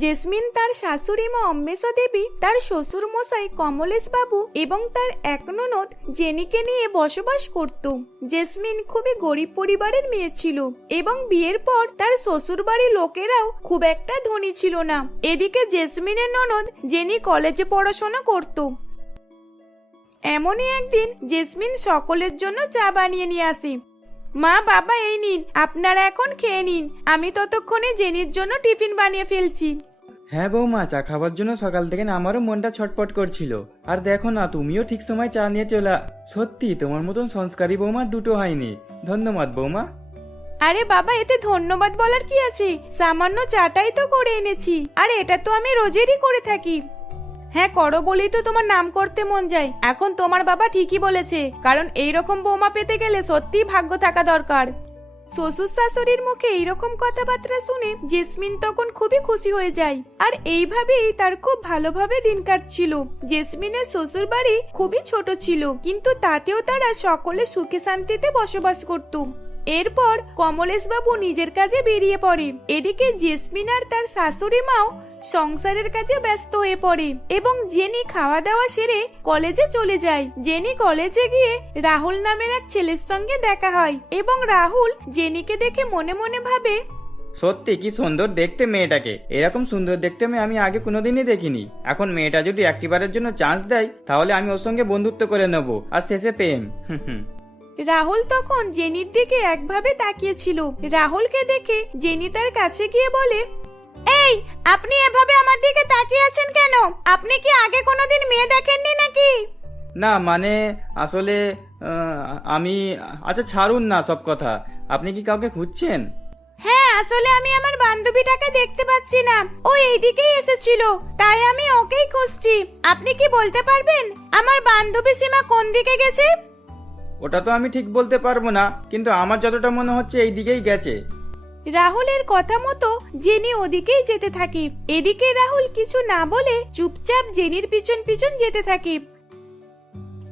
Jasmine তার শাশুড়ি মা অম্মেশা দেবী, তার শ্বশুর মশাই কমলেশ বাবু এবং তার এক ননদ জেনিকে নিয়ে বসবাস করত। জেসমিন খুবই গরিব পরিবারের মেয়ে ছিল এবং বিয়ের পর তার শ্বশুর বাড়ির লোকেরাও খুব একটা ধনী ছিল না। এদিকে জেসমিনের ননদ জেনি কলেজে পড়াশোনা করত। এমনই একদিন জেসমিন সকলের জন্য চা বানিয়ে নিয়ে আসে। মা, বাবা, এই নিন, আপনারা এখন খেয়ে নিন, আমি ততক্ষণে জেনির জন্য টিফিন বানিয়ে ফেলছি। হ্যাঁ বৌমা, চা খাবার জন্য সকাল থেকে আমারও মনটা ছটপট করছিল। আর দেখো না, তুমিও ঠিক সময় চা নিয়ে চলা। সত্যি তোমার মতন সংস্কারী বৌমা দুটো হয়নি। ধন্যবাদ বৌমা। আরে বাবা, এতে ধন্যবাদ বলার কি আছে? সামান্য চাটাই তো করে এনেছি, আর এটা তো আমি রোজেরই করে থাকি। হ্যাঁ, করো বলেই তো তোমার নাম করতে মন যায়। এখন তোমার বাবা ঠিকই বলেছে, কারণ এইরকম বৌমা পেতে গেলে সত্যিই ভাগ্য থাকা দরকার। শ্বশুর শাশুড়ির মুখে এইরকম কথাবার্তা শুনে জেসমিন তখন খুবই খুশি হয়ে যায়, আর এইভাবেই তার খুব ভালোভাবে দিন কাটছিল। জেসমিনের শ্বশুর বাড়ি খুবই ছোট ছিল, কিন্তু তাতেও তারা সকলে সুখে শান্তিতে বসবাস করত। এরপর কমলেশ বাবু নিজের কাজে বেরিয়ে পড়ে। এদিকে জেসমিন আর তার শাশুড়ি মাও সংসারের কাজে ব্যস্ত হয়ে পড়ে এবং জেনি খাওয়া দাওয়া সেরে কলেজে চলে যায়। জেনি কলেজে গিয়ে রাহুল নামের এক ছেলের সঙ্গে দেখা হয় এবং রাহুল জেনিকে দেখে মনে মনে ভাবে, সত্যি কি সুন্দর দেখতে মেয়েটাকে। এরকম সুন্দর দেখতে মেয়ে আমি আগে কোনোদিনই দেখিনি। এখন মেয়েটা যদি একটিবারের জন্য চান্স দেয়, তাহলে আমি ওর সঙ্গে বন্ধুত্ব করে নেব, আর শেষে প্রেম। রাহুল তখন জেনির দিকে একভাবে তাকিয়েছিল। রাহুলকে দেখে জেনি তার কাছে গিয়ে বলে, এই, আপনি এভাবে আমার দিকে তাকিয়ে আছেন কেন? আপনি কি আগে কোনোদিন মেয়ে দেখেননি নাকি? না মানে আসলে আমি, আচ্ছা ছাড়ুন না সব কথা। আপনি কি কাউকে খুঁজছেন? হ্যাঁ, আসলে আমি আমার বান্ধবীটাকে দেখতে পাচ্ছি না। ও এইদিকেই এসেছিল, তাই আমি ওকেই খুঁজছি। আপনি কি বলতে পারবেন আমার বান্ধবী সীমা কোন দিকে গেছে? ওটা তো আমি ঠিক বলতে পারবো না, কিন্তু আমার যতটা মনে হচ্ছে এই দিকেই গেছে। রাহুলের কথা মতো জেনি ওদিকেই যেতে থাকে। এদিকে রাহুল কিছু না বলে চুপচাপ জেনির পিছন পিছন যেতে থাকে।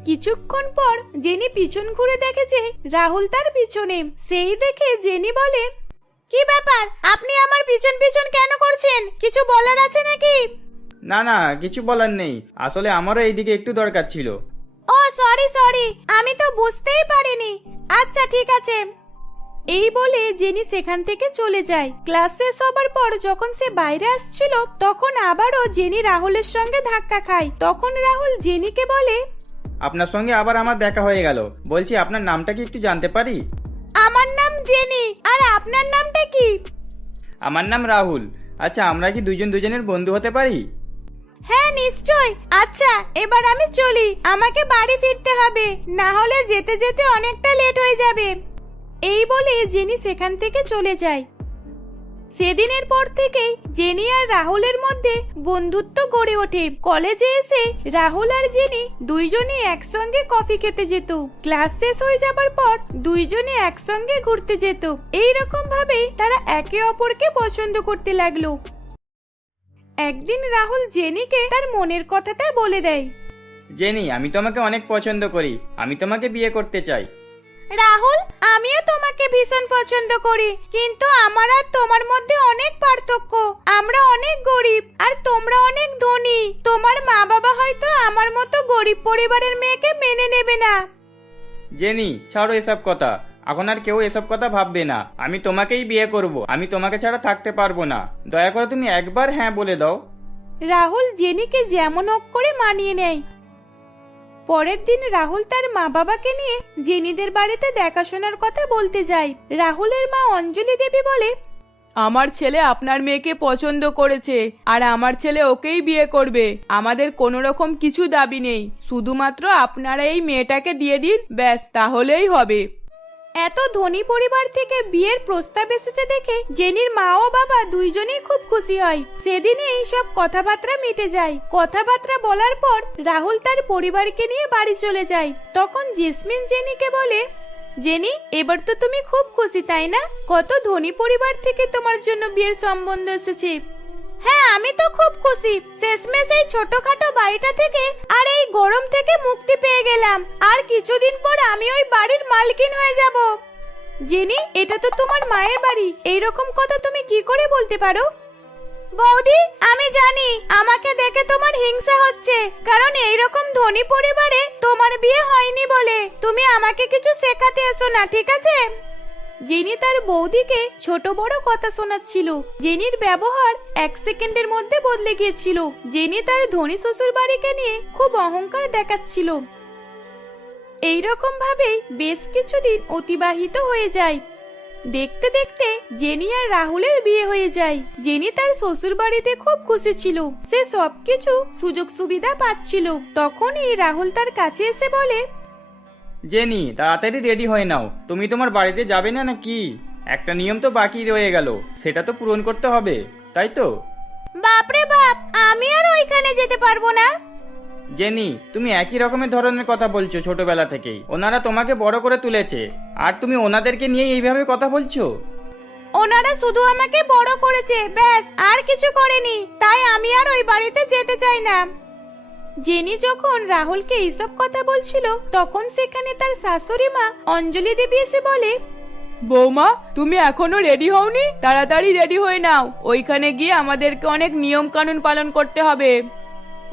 কিছুক্ষণ পর জেনি পিছন ঘুরে দেখে যে রাহুল তার পিছনে। সেই দেখে জেনি বলে, কি ব্যাপার, আপনি আমার পিছন পিছন কেন করছেন? কিছু বলার আছে নাকি? না না, কিছু বলার নেই। আসলে আমারও এইদিকে একটু দরকার ছিল। ও সরি, আমি তো বুঝতেই পারিনি। আচ্ছা ঠিক আছে। এই বলে জেনি সেখান থেকে চলে যায়। ক্লাস শেষ হবার পর যখন সে বাইরে আসছিল, তখন আবারও জেনি রাহুলের সঙ্গে ধাক্কা খায়। তখন রাহুল জেনিকে বলে, আপনার সঙ্গে আবার আমার দেখা হয়ে গেল। বলছি, আপনার নামটা কি একটু জানতে পারি? আমার নাম জেনি, আর আপনার নামটা কি? আমার নাম রাহুল। আচ্ছা, আমরা কি দুজন দুজনের বন্ধু হতে পারি? হ্যাঁ নিশ্চয়। আচ্ছা, এবার আমি চলি, আমাকে বাড়ি ফিরতে হবে, না হলে যেতে যেতে অনেকটা লেট হয়ে যাবে। এই বলে জেনি সেখান থেকে চলে যায়। সেদিনের পর থেকেই জেনি আর রাহুলের মধ্যে বন্ধুত্ব গড়ে ওঠে। কলেজে এসে রাহুল আর জেনি দুইজনই একসঙ্গে কফি খেতে যেত। ক্লাস শেষ হয়ে যাবার পর দুইজনে একসঙ্গে ঘুরতে যেত। এই রকম ভাবেই তারা একে অপরকে পছন্দ করতে লাগলো। একদিন রাহুল জেনিকে তার মনের কথাটা বলে দেয়। জেনি, আমি তোমাকে অনেক পছন্দ করি। আমি তোমাকে বিয়ে করতে চাই। রাহুল, আমিও তোমাকে ভীষণ পছন্দ করি, কিন্তু আমার আর তোমার মধ্যে অনেক পার্থক্য। আমরা অনেক গরিব আর তোমরা অনেক ধনী। তোমার মা বাবা হয়তো আমার মতো গরিব পরিবারের মেয়েকে মেনে নেবে না। জেনি, ছাড়ো এসব কথা। এখন আর কেউ এসব কথা ভাববে না। আমি তোমাকেই বিয়ে করব। আমি তোমাকে ছাড়া থাকতে পারবো না। দয়া করে তুমি একবার হ্যাঁ বলে দাও। রাহুল জেনিকে যেমন হোক করে মানিয়ে নেয়। পরের দিন রাহুল তার মা বাবাকে নিয়ে জেনিদের বাড়িতে দেখাশোনার কথা বলতে যায়। রাহুলের মা অঞ্জলি দেবী বলে, আমার ছেলে আপনার মেয়েকে পছন্দ করেছে, আর আমার ছেলে ওকেই বিয়ে করবে। আমাদের কোনো রকম কিছু দাবি নেই, শুধুমাত্র আপনারা এই মেয়েটাকে দিয়ে দিন, ব্যাস, তাহলেই হবে। এত ধনী পরিবার থেকে বিয়ের প্রস্তাব এসেছে দেখে জেনির মা ও বাবা দুইজনেই খুব খুশি হয়। সেদিনই এইসব কথাবার্তা মিটে যায়। কথাবার্তা বলার পর রাহুল তার পরিবারকে নিয়ে বাড়ি চলে যায়। তখন জেসমিন জেনিকে বলে, জেনি, এবার তো তুমি খুব খুশি তাই না? কত ধনী পরিবার থেকে তোমার জন্য বিয়ের সম্বন্ধ এসেছে। হ্যাঁ, আমি তো খুব খুশি। শেষমেশ এই ছোটখাটো বাড়িটা থেকে আর এই গরম থেকে মুক্তি পেয়ে গেলাম। আর কিছুদিন পর আমি ওই বাড়ির মালকিন হয়ে যাব। জেনি, এটা তো তোমার মায়ের বাড়ি, এইরকম কথা তুমি কি করে বলতে পারো? বৌদি, আমি জানি আমাকে দেখে তোমার হিংসা হচ্ছে, কারণ এইরকম ধনী পরিবারে তোমার বিয়ে হয়নি বলে। তুমি আমাকে কিছু শেখাতে এসো না, ঠিক আছে? জেনি তার বৌদিকে ছোট বড় কথা শোনাচ্ছিল। জেনির ব্যবহার 1 সেকেন্ডের মধ্যে বদলে গিয়েছিল। জেনি তার ধনী শ্বশুর বাড়িকে নিয়ে খুব অহংকার দেখাচ্ছিল। এইরকম ভাবেই বেশ কিছুদিন অতিবাহিত হয়ে যায়। দেখতে দেখতে জেনি আর রাহুলের বিয়ে হয়ে যায়। জেনি তার শ্বশুর বাড়িতে খুব খুশি ছিল, সে সবকিছু সুযোগ সুবিধা পাচ্ছিল। তখনই রাহুল তার কাছে এসে বলে, জেনি, তাড়াতাড়ি রেডি হয়ে নাও। তুমি তোমার বাড়িতে যাবে না নাকি? একটা নিয়ম তো বাকি রয়ে গেল, সেটা তো পূরণ করতে হবে, তাই তো? বাপরে বাপ, আমি আর ওইখানে যেতে পারবো না। জেনি, তুমি একই রকমের ধরনের কথা বলছো ছোটবেলা থেকেই। ওনারা তোমাকে বড় করে তুলেছে, আর তুমি ওনাদেরকে নিয়ে এইভাবে কথা বলছো? ওনারা শুধু আমাকে বড় করেছে, ব্যাস, আর কিছু করেনি। তাই আমি আর ওই বাড়িতে যেতে চাই না। জেনি যখন রাহুলকে এইসব কথা বলছিল, তখন সেখানে তার শাশুড়ি মা অঞ্জলি দেবী এসে বলে, বৌমা, তুমি এখনো রেডি হওনি? তাড়াতাড়ি রেডি হয়ে নাও, ওইখানে গিয়ে আমাদেরকে অনেক নিয়ম কানুন পালন করতে হবে।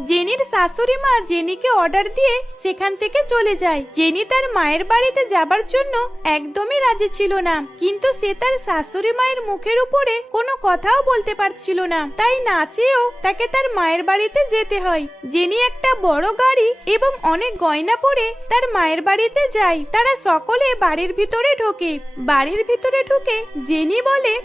জেনির শাশুড়ি মা জেনিকে অর্ডার দিয়ে সেখান থেকে চলে যায়। জেনি তার মায়ের বাড়িতে যাবার জন্য একদমই রাজি ছিল না, কিন্তু সে তার শাশুড়ি মায়ের মুখের উপরে কোনো কথাও বলতে পারছিল না, তাই না চেয়েও তাকে তার মায়ের বাড়িতে যেতে হয়। জেনি একটা বড় গাড়ি এবং অনেক গয়না পরে তার মায়ের বাড়িতে যায়। তারা সকলে বাড়ির ভিতরে ঢোকে। বাড়ির ভিতরে ঢুকে জেনি বলে,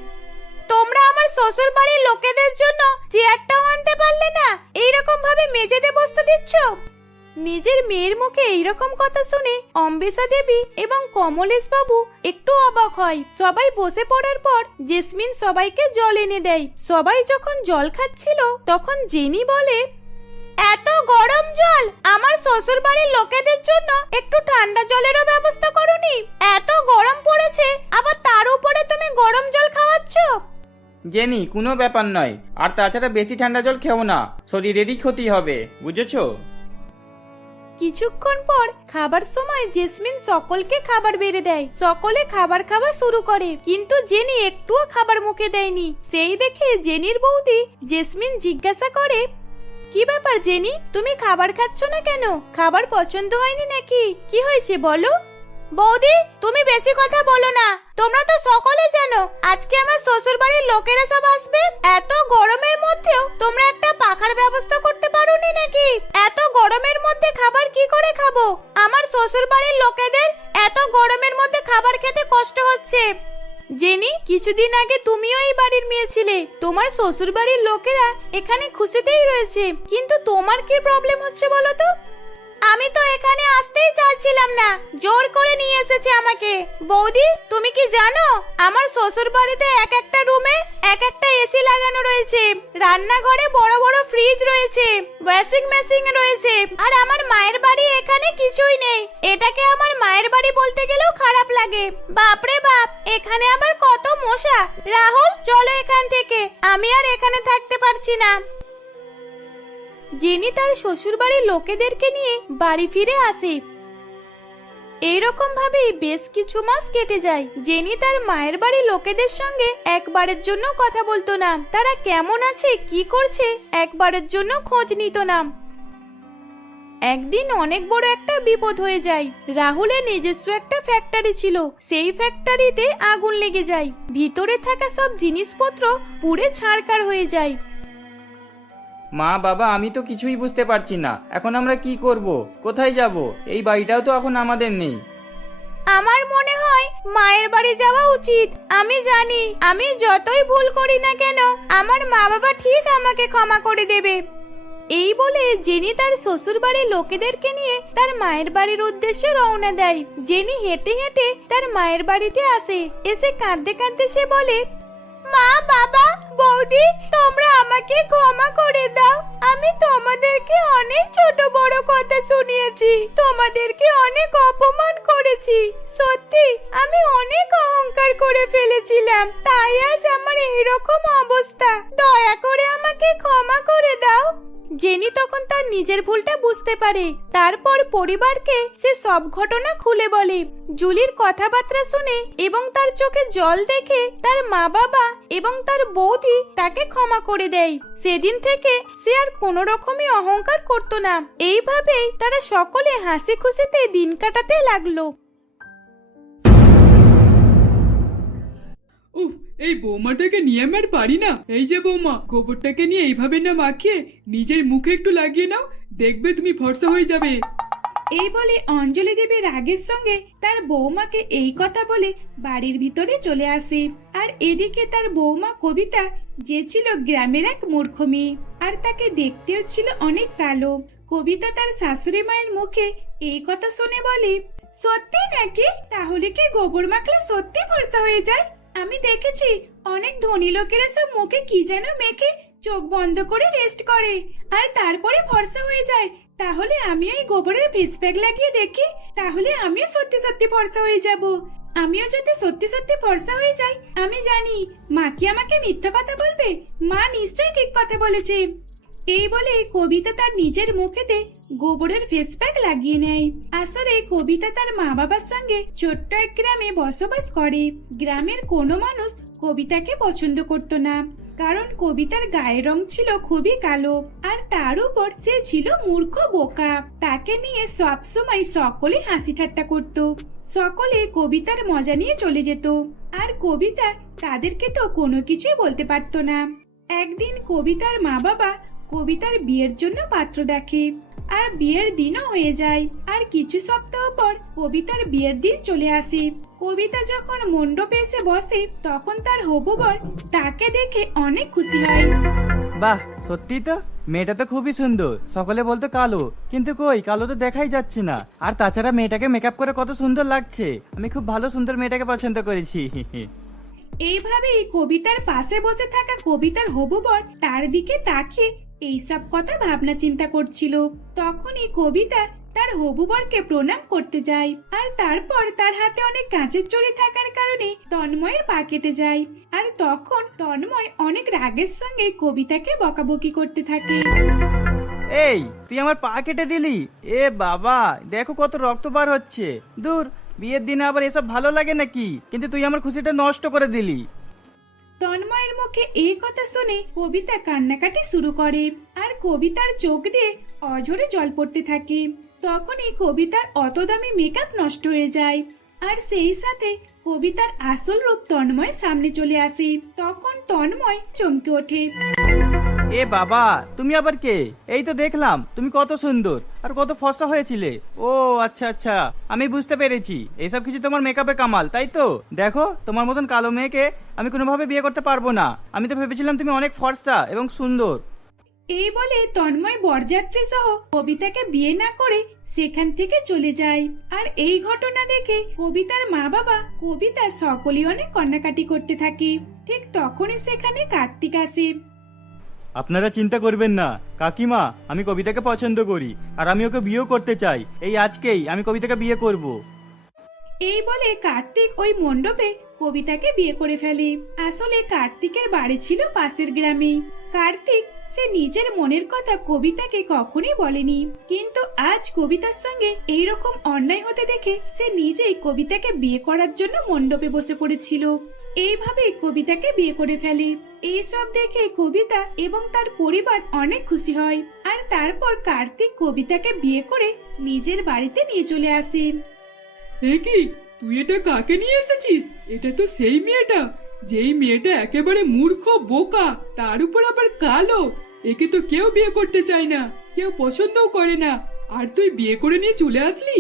তোমরা আমার শ্বশুর বাড়ির লোকেদের জন্য চেয়ারটাও আনতে পারলে না, এইরকম ভাবে মেঝেতে বসতে দিচ্ছ? নিজের মেয়ের মুখে এইরকম কথা শুনে অম্বিকা দেবী এবং কমলেশ বাবু একটু অবাক হয়। সবাই বসে পড়ার পর জেসমিন সবাইকে জল এনে দেয়। সবাই যখন জল খাচ্ছিল, তখন জেনি বলে, এত গরম জল, আমার শ্বশুর বাড়ির লোকেদের জন্য একটু ঠান্ডা জলেরও ব্যবস্থা করোনি? এত গরম পড়েছে, আবার তার উপরে তুমি গরম জল খাওয়াচ্ছ? জেনি, কোনো ব্যাপার নয়। আর তাছাড়া বেশি ঠান্ডা জল খেও না, শরীরেরই ক্ষতি হবে, বুঝেছো? কিছুক্ষণ পর খাবার সময় জেসমিন সকলকে খাবার বেড়ে দেয়। সকলে খাবার খাওয়া শুরু করে, কিন্তু জেনি একটুও খাবার মুখে দেয়নি। সেই দেখে জেনির বৌদি জেসমিন জিজ্ঞাসা করে, কি ব্যাপার জেনি, তুমি খাবার খাচ্ছ না কেন? খাবার পছন্দ হয়নি নাকি? কি হয়েছে বলো? বৌদি, তুমি বেশি কথা বলো না। তোমরা তো সকলে জানো আজকে আমার শ্বশুর বাড়ির লোকেরা সব আসবে। এত গরমের মধ্যেও তোমরা একটা পাখার ব্যবস্থা করতে পারোনি নাকি? এত গরমের মধ্যে খাবার কি করে খাবো? আমার শ্বশুর বাড়ির লোকেদের এত গরমের মধ্যে খাবার খেতে কষ্ট হচ্ছে। জেনি, কিছুদিন আগে তুমিও এই বাড়ির মেয়ে ছিলে। তোমার শ্বশুর বাড়ির লোকেরা এখানে খুশিতেই রয়েছে, কিন্তু তোমার কি প্রবলেম হচ্ছে বলো তো? আমি তো এখানে আসতেই চাইছিলাম না, জোর করে নিয়ে এসেছে আমাকে। বৌদি, তুমি কি জানো আমার শ্বশুর বাড়িতে এক একটা রুমে এক একটা এসি লাগানো রয়েছে, রান্নাঘরে বড় বড় ফ্রিজ রয়েছে, ওয়াশিং মেশিন রয়েছে, আর আমার মায়ের বাড়ি এখানে কিছুই নেই। এটাকে আমার মায়ের বাড়ি বলতে গেলেও খারাপ লাগে। বাপরে বাপ, এখানে আবার কত মশা। রাহুল, চলো এখান থেকে, আমি আর এখানে থাকতে পারছি না। জেনি তার শ্বশুর বাড়ির লোকেদেরকে নিয়ে বাড়ি ফিরে আসে। এইরকম ভাবেই বেশ কিছু মাস কেটে যায়। জেনি তার মায়ের বাড়ির লোকেদের সঙ্গে একবারের জন্য কথা বলতো না। তারা কেমন আছে, কি করছে, একবারের জন্য খোঁজ নিত না। একদিন অনেক বড় একটা বিপদ হয়ে যায়। রাহুলের নিজস্ব একটা ফ্যাক্টরি ছিল, সেই ফ্যাক্টরিতে আগুন লেগে যায়। ভিতরে থাকা সব জিনিসপত্র পুড়ে ছারখার হয়ে যায়। মা, বাবা, আমি তো কিছুই বুঝতে পারছি না। এখন আমরা কি করব? কোথায় যাব? এই বাড়িটাও তো এখন আমাদের নেই। আমার মনে হয় মায়ের বাড়ি যাওয়া উচিত। আমি জানি আমি যতই ভুল করি না কেন, আমার মা বাবা ঠিক আমাকে ক্ষমা করে দেবে। এই বলে জেনি তার শ্বশুর বাড়ির লোকেদেরকে নিয়ে তার মায়ের বাড়ির উদ্দেশ্যে রওনা দেয়। জেনি হেঁটে হেঁটে তার মায়ের বাড়িতে আসে। এসে কাঁদতে কাঁদতে সে বলে, মা, বাবা, বৌদি, তোমরা আমাকে ক্ষমা করে দাও। আমি তোমাদেরকে অনেক ছোট বড় কথা শুনিয়েছি, তোমাদেরকে অনেক অপমান করেছি। সত্যি আমি অনেক অহংকার করে ফেলেছিলাম, তাই আজ আমার এইরকম অবস্থা। দয়া করে আমাকে ক্ষমা করে দাও। জেনি তখন তার নিজের ভুলটা বুঝতে পারে। তারপর পরিবারকে সে সব ঘটনা খুলে বলে। জুলির কথাবার্তা শুনে এবং তার চোখে জল দেখে তার মা বাবা এবং তার বৌদি তাকে ক্ষমা করে দেয়। সেদিন থেকে সে আর কোনো রকমই অহংকার করতো না। এইভাবেই তারা সকলে হাসি খুশিতে দিন কাটাতে লাগলো। উফ, এই বৌমাটাকে নিয়ে আমি আর পারি না। এই যে বৌমা, গোবরটাকে নিয়ে এইভাবে না মাখিয়ে নিজের মুখে একটু লাগিয়ে নাও, দেখবে তুমি ফর্সা হয়ে যাবে। এই বলে অঞ্জলি দেবী রাগের সঙ্গে তার বৌমাকে এই কথা বলে বাড়ির ভিতরে চলে আসে। আর এদিকে তার বৌমা কবিতা, যে ছিল গ্রামের এক মূর্খ মেয়ে, আর তাকে দেখতেও ছিল অনেক কালো। কবিতা তার শাশুড়ি মায়ের মুখে এই কথা শুনে বলে, সত্যি নাকি? তাহলে কি গোবর মাখলে সত্যি ফর্সা হয়ে যায়? আমি দেখেছি অনেক ধনী লোকেরা সব মুখে কি যেন মেখে চোখ বন্ধ করে রেস্ট করে আর তারপরে ফর্সা হয়ে যায়। তাহলে আমিও এই গোবরের ফেস প্যাক লাগিয়ে দেখি, তাহলে আমিও সত্যি সত্যি ফর্সা হয়ে যাব। আমিও যদি সত্যি সত্যি ফর্সা হয়ে যাই, আমি জানি মা কি আমাকে মিথ্যা কথা বলবে। মা নিশ্চয়ই ঠিক কথা বলেছে। এই বলে কবিতা তার নিজের মুখেতে গোবরের ফেস প্যাক লাগিয়ে নেয়। আসলে কবিতা তার মা বাবার সঙ্গে ছোট্ট এক গ্রামে বসবাস করে। গ্রামের কোনো মানুষ কবিতাকে পছন্দ করত না, কারণ কবিতার গায়ের রং ছিল খুবই কালো, আর তার উপর সে ছিল মূর্খ বোকা। তাকে নিয়ে সব সময় সকলে হাসি ঠাট্টা করত। সকলে কবিতার মজা নিয়ে চলে যেত, আর কবিতা তাদেরকে তো কোনো কিছুই বলতে পারতো না। একদিন কবিতার মা বাবা কবিতার বিয়ের জন্য পাত্র দেখে, আর বিয়ের দিনও হয়ে যায়। আর কিছু সপ্তাহ পর কবিতার বিয়ের দিন চলে আসে। কবিতা যখন মণ্ডপে এসে বসে, তখন তার হবু বর তাকে দেখে অনেক খুশি হয়। বাহ, সত্যি তো মেয়েটা তো খুবই সুন্দর। সকলে বলতো কালো, কিন্তু কই কালো তো দেখাই যাচ্ছে না। আর তাছাড়া মেয়েটাকে মেকআপ করে কত সুন্দর লাগছে। আমি খুব ভালো সুন্দর মেয়েটাকে পছন্দ করেছি। এইভাবেই কবিতার পাশে বসে থাকা কবিতার হবু বর তার দিকে তাকিয়ে এইসব কথা ভাবনা চিন্তা করছিল। তখনই কবিতা তার হবু বরকে প্রণাম করতে যায়, আর তারপর তার হাতে অনেক কাঁচের চড়ি থাকার কারণে তন্ময়ের পা কেটে যায়। আর তখন তন্ময় অনেক রাগের সঙ্গে কবিতাকে বকাবকি করতে থাকে। এই, তুই আমার পা কেটে দিলি? এ বাবা, দেখো কত রক্ত বার হচ্ছে। দূর, বিয়ের দিনে আবার এসব ভালো লাগে নাকি? কিন্তু তুই আমার খুশিটা নষ্ট করে দিলি। তন্ময়ের মুখে এই কথা শুনে কবিতা কান্নাকাটি শুরু করে, আর কবিতার চোখ দিয়ে অঝরে জল পড়তে থাকে। তখনই কবিতার অত দামি মেকআপ নষ্ট হয়ে যায়, আর সেই সাথে কবিতার আসল রূপ তন্ময়ের সামনে চলে আসে। তখন তন্ময় চমকে ওঠে। এ বাবা, তুমি আবার কে? এই তো দেখলাম তুমি কত সুন্দর আর কত ফর্সা হয়েছিলে। ও আচ্ছা আচ্ছা, আমি বুঝতে পেরেছি। এইসব কিছু তোমার মেকআপের কামাল, তাই তো? দেখো, তোমার মতন কালো মেয়েকে আমি কোনোভাবে বিয়ে করতে পারবো না। আমি তো ভেবেছিলাম তুমি অনেক ফর্সা এবং সুন্দর। এই বলে তন্ময় বরযাত্রী সহ কবিতাকে বিয়ে না করে সেখান থেকে চলে যায়। আর এই ঘটনা দেখে কবিতার মা বাবা কবিতা সকলেই অনেক কান্নাকাটি করতে থাকে। ঠিক তখনই সেখানে কার্তিক আসে। আপনারা চিন্তা করবেন না কাকিমা, আমি কবিতাকে পছন্দ করি আর আমি ওকে বিয়েও করতে চাই। এই আজকেই আমি কবিতাকে বিয়ে করব। এই বলে কার্তিক ওই মণ্ডপে কবিতাকে বিয়ে করে ফেলে। আসলে কার্তিকের বাড়ি ছিল পাশের গ্রামে। কার্তিক সে নিজের মনের কথা কবিতাকে কখনই বলেনি, কিন্তু আজ কবিতার সঙ্গে এইরকম অন্যায় হতে দেখে সে নিজেই কবিতাকে বিয়ে করার জন্য মণ্ডপে বসে পড়েছিল। এইভাবে কবিতাকে বিয়ে করে ফেলে। এইসব দেখে কবিতা এবং তার পরিবার অনেক খুশি হয়, আর তারপর কার্তিক কবিতাকে বিয়ে করে নিজের বাড়িতে নিয়ে চলে আসে। এ কি, তুই এটা কাকে নিয়ে এসেছিস? এটা তো সেই মেয়েটা, যেই মেয়েটা একেবারে মূর্খ বোকা, তার উপর আবার কালো। একে তো কেউ বিয়ে করতে চায় না, কেউ পছন্দও করে না। আর তুই বিয়ে করে নিয়ে চলে আসলি?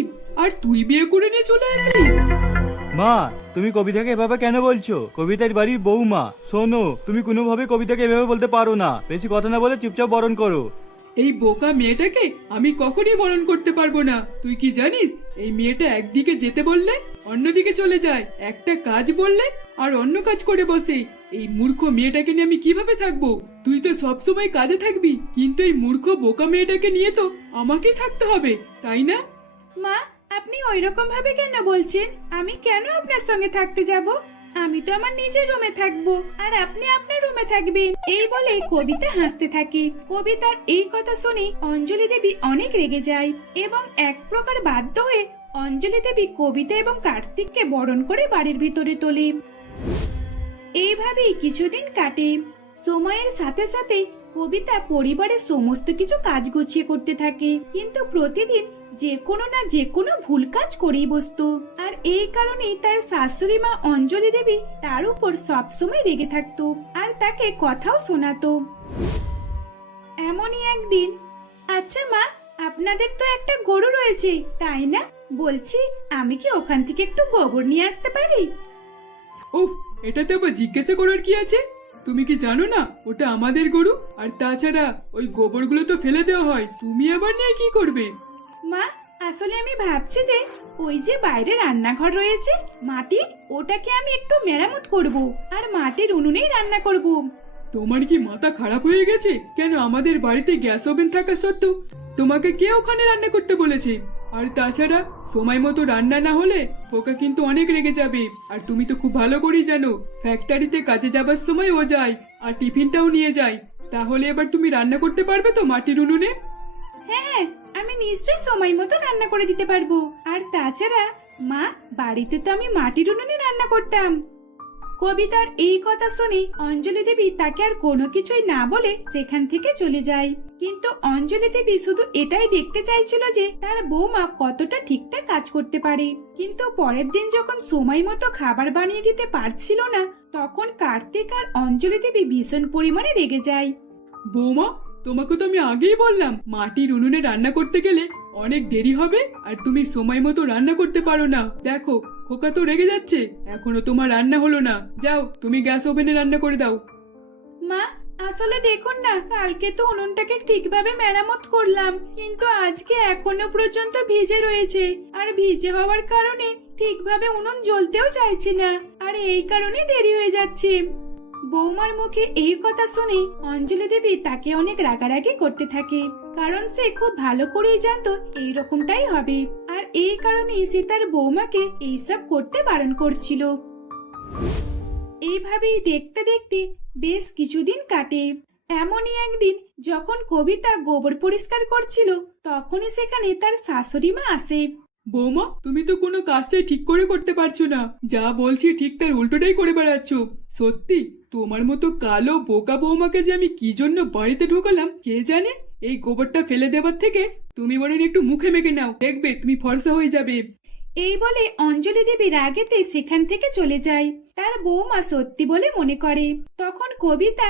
মা, তুমি কবিতাকে এভাবে কেন বলছো? কবিতার বাড়ির বৌমা। শোনো, তুমি কোনোভাবে কবিতাকে এভাবে বলতে পারো না। বেশি কথা না বলে চুপচাপ বরণ করো। এই বোকা মেয়েটাকে আমি কখনই বরণ করতে পারবো না। তুই কি জানিস, এই মেয়েটা একদিকে যেতে বললে অন্যদিকে চলে যায়, একটা কাজ বললে আর অন্য কাজ করে বসে। এই মূর্খ মেয়েটাকে নিয়ে আমি কিভাবে থাকবো? তুই তো সবসময় কাজে থাকবি, কিন্তু এই মূর্খ বোকা মেয়েটাকে নিয়ে তো আমাকেই থাকতে হবে, তাই না? মা, আপনি ওইরকম ভাবে কেন বলছেন? আমি কেন আপনার সঙ্গে থাকতে যাব? আমি তো আমার নিজের রুমে থাকবো, আর আপনি আপনার রুমে বা থাকবেন। এই বলে কবিতা হাসতে থাকে। কবিতার এই কথা শুনে অঞ্জলি দেবী অনেক রেগে যায় এবং এক প্রকার বাধ্য হয়ে অঞ্জলি দেবী কবিতা এবং কার্তিককে বরণ করে বাড়ির ভিতরে তোলে। এইভাবেই কিছুদিন কাটে। সময়ের সাথে সাথে কবিতা পরিবারের সমস্ত কিছু কাজ গুছিয়ে করতে থাকে, কিন্তু প্রতিদিন যে কোনো না যে কোনো ভুল কাজ করেই বসতো। আর এই কারণেই তার শাশুড়ি মা অঞ্জলি দেবী তার উপর সবসময় রেগে থাকতো আর তাকে কথাও শোনাতো। এমনই একদিন, আচ্ছা মা, আপনাদের তো একটা গরু রয়েছে তাই না? বলছি আমি কি ওখান থেকে একটু গোবর নিয়ে আসতে পারি? উফ, এটাতে আবার জিজ্ঞাসা করার কি আছে? তুমি কি জানো না ওটা আমাদের গরু? আর তাছাড়া ওই গোবরগুলো তো ফেলে দেওয়া হয়, তুমি আবার নিয়ে কি করবে? মা, আসলে আমি ভাবছি যে ওই যে বাইরে রান্নাঘর রয়েছে মাটির, ওটাকে আমি একটু মেরামত করব আর মাটির উনুনেই রান্না করব। তোমার কি মাথা খারাপ হয়ে গেছে? কেন আমাদের বাড়িতে গ্যাস ওভেন থাকা সত্ত্বেও তোমাকে কে ওখানে রান্না করতে বলেছে? আর তাছাড়া সময় মতো রান্না না হলে পোকা কিন্তু অনেক রেগে যাবে। আর তুমি তো খুব ভালো করেই জানো ফ্যাক্টরিতে কাজে যাবার সময় ও যায় আর টিফিনটাও নিয়ে যায়। তাহলে এবার তুমি রান্না করতে পারবে তো মাটির উনুনে? হ্যাঁ, আমি নিশ্চয়ই সময় মতো রান্না করে দিতে পারবো। আর তাছাড়া মা, বাড়িতে তো আমি মাটির উনুনে রান্না করতাম। কবিতার এই কথা শুনে অঞ্জলি দেবী তাকে আর কোনো কিছুই না বলে সেখান থেকে চলে যায়। কিন্তু অঞ্জলি দেবী শুধু এটাই দেখতে চাইছিল যে তার বৌমা কতটা ঠিকঠাক কাজ করতে পারে। কিন্তু পরের দিন যখন সময় মতো খাবার বানিয়ে দিতে পারছিল না, তখন কার্তিক আর অঞ্জলি দেবী ভীষণ পরিমাণে রেগে যায়। বৌমা, তোমাকে তো আমি আগেই বললাম মাটির উনুনে রান্না করতে গেলে অনেক দেরি হবে আর তুমি সময় মতো রান্না করতে পারো না। দেখো খোকা তো রেগে যাচ্ছে, এখনো তোমার রান্না হলো না। যাও তুমি গ্যাস ওভেনে রান্না করে দাও। মা, আসলে দেখুন না, কালকে তো উনুনটাকে ঠিকভাবে মেরামত করলাম, কিন্তু আজকে এখনো পর্যন্ত ভিজে রয়েছে। আর ভিজে হওয়ার কারণে ঠিকভাবে উনুন জ্বলতেও চাইছে না, আর এই কারণে দেরি হয়ে যাচ্ছে। বৌমার মুখে এই কথা শুনে অঞ্জলি দেবী তাকে অনেক রাগারাগি করতে থাকে, কারণ সে খুব ভালো করেই জানতো এইরকমটাই হবে। আর এই কারণেই সে তার বৌমাকে এইসব করতে বারণ করছিল। এইভাবেই দেখতে দেখতে বেশ কিছুদিন কাটে। এমনই একদিন যখন কবিতা গোবর পরিষ্কার করছিল, তখনই সেখানে তার শাশুড়ি মা আসে। বৌমা, তুমি তো কোনো কাজটাই ঠিক করে করতে পারছো না, যা বলছি ঠিক তার উল্টোটাই করে বেড়াচ্ছ। সত্যি তোমার মতো কালো বোকা বৌমাকে যে আমি কি জন্য বাড়িতে ঢোকালাম কে জানে। এই গোবরটা ফেলে দেওয়ার থেকে তুমি বরং একটু মুখে মেখে নাও, দেখবে তুমি ফর্সা হয়ে যাবে। এই বলে অঞ্জলি দেবী রাগেতে সেখান থেকে চলে যায়। তার বৌমা সত্যি বলে মনে করে। তখন কবিতা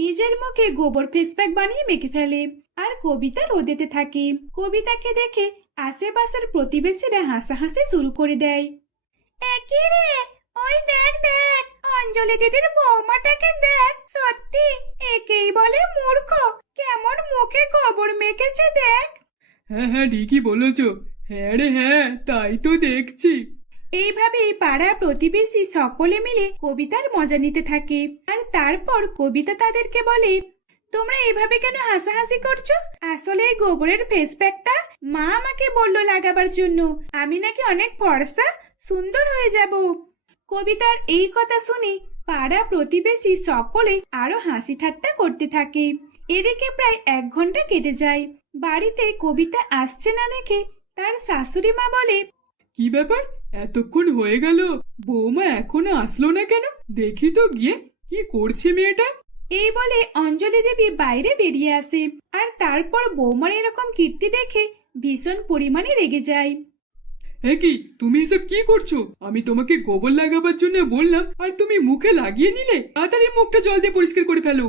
নিজের মুখে গোবর ফেস প্যাক বানিয়ে মেখে ফেলে আর কবিতা রোদেতে থাকে। কবিতাকে দেখে আশেপাশের প্রতিবেশীরা হাসাহাসি শুরু করে দেয়। একই রে, ওই দেখ দেখ, অঞ্জলি দিদির বৌমাটাকে দেখ, সত্যি একেই বলে মূর্খ, কেমন মুখে গোবর মেখেছে দেখ। হ্যাঁ হ্যাঁ, ঠিকই বলেছো। হ্যাঁ রে হ্যাঁ, তাই তো দেখছি। এইভাবেই পাড়া প্রতিবেশী সকলে মিলে কবিতার মজা নিতে থাকে। আর তারপর কবিতা তাদেরকে বলে, তোমরা এভাবে কেন হাসাহাসি করছো? আসলে এই গোবরের ফেস প্যাকটা মা আমাকে বললো লাগাবার জন্য। আমি নাকি অনেক ফর্সা সুন্দর হয়ে যাব। কবিতার এই কথা শুনে পাড়া প্রতিবেশী সকলে আরো হাসি ঠাট্টা করতে থাকে। এদিকে প্রায় 1 ঘন্টা কেটে যায়। বাড়িতে কবিতা আসছে না দেখে তার শাশুড়ি মা বলে, কি ব্যাপার, এতক্ষণ হয়ে গেল বৌমা এখনো আসলো না কেন? দেখি তো গিয়ে কি করছে মেয়েটা। এই বলে অঞ্জলি দেবী বাইরে বেরিয়ে আসে। আর তারপর বৌমার এরকম কীর্তি দেখে ভীষণ পরিমাণে রেগে যায়। হ্যাঁ কি, তুমি এসব কি করছো? আমি তোমাকে গোবর লাগাবার জন্য বললাম আর তুমি মুখে লাগিয়ে নিলে। তাড়াতাড়ি মুখটা জল দিয়ে পরিষ্কার করে ফেলো।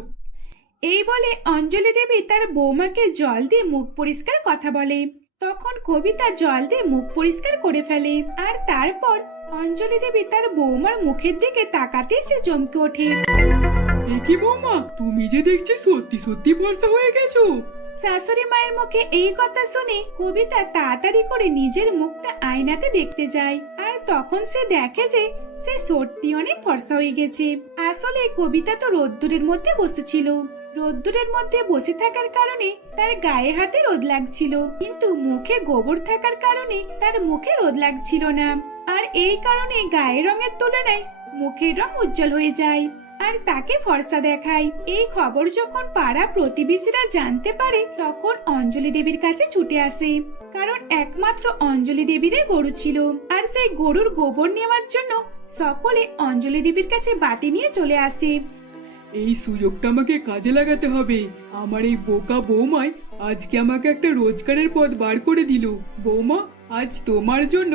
এই বলে অঞ্জলি দেবী তার বৌমাকে জল দিয়ে মুখ পরিষ্কার কথা বলে। তখন কবিতা জল দিয়ে মুখ পরিষ্কার করে ফেলে। আর তারপর অঞ্জলি দেবী তার বৌমার মুখের দিকে তাকাতে সে চমকে ওঠে। এ কি বৌমা, তুমি যে দেখছি সত্যি সত্যি ফর্সা হয়ে গেছো। শাশুড়ি মায়ের মুখে এই কথা শুনে কবিতা তাড়াতাড়ি করে নিজের মুখটা আয়নাতে দেখতে যায়। আর তখন সে দেখে যে সে সত্যি অনেক ফর্সা হয়ে গেছে। আসলে কবিতা তো রোদ্দুরের মধ্যে বসেছিল। রোদ্দুরের মধ্যে বসে থাকার কারণে তার গায়ে হাতে রোদ লাগছিল, কিন্তু মুখে গোবর থাকার কারণে তার মুখে রোদ লাগছিল না। আর এই কারণে গায়ের রঙের তুলনায় মুখের রং উজ্জ্বল হয়ে যায়। আর তাকে ফর্সা দেখায়। এই খবর যখন পাড়া প্রতিবেশীরা জানতে পারে তখন অঞ্জলি দেবীর কাছে ছুটে আসে, কারণ একমাত্র অঞ্জলি দেবীরই গরু ছিল। আর সেই গরুর গোবর নেওয়ার জন্য সকলে অঞ্জলি দেবীর কাছে বাটি নিয়ে চলে আসে। এই সুযোগটা আমাকে কাজে লাগাতে হবে। আমার এই বোকা বৌমায় আজকে আমাকে একটা রোজগারের পথ বার করে দিল। বৌমা, আজ তোমার জন্য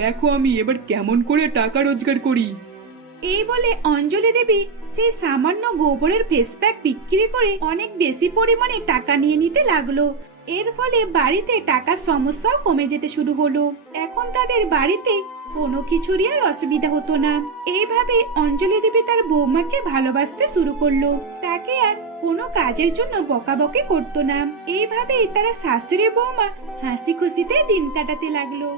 দেখো আমি এবার কেমন করে টাকা রোজগার করি। এই বলে অঞ্জলি দেবী সেই সামান্য গোবরের ফেস প্যাক বিক্রি করে অনেক বেশি পরিমাণে টাকা নিয়ে নিতে লাগলো। এর ফলে বাড়িতে টাকার সমস্যাও কমে যেতে শুরু হলো। এখন তাদের বাড়িতে কোনো কিছুরই আর অসুবিধা হতো না। এইভাবে অঞ্জলি দেবী তার বৌমাকে ভালোবাসতে শুরু করলো, তাকে আর কোনো কাজের জন্য বকাবকি করতো না। এইভাবেই তারা শাশুড়ি বৌমা হাসি খুশিতে দিন কাটাতে লাগলো।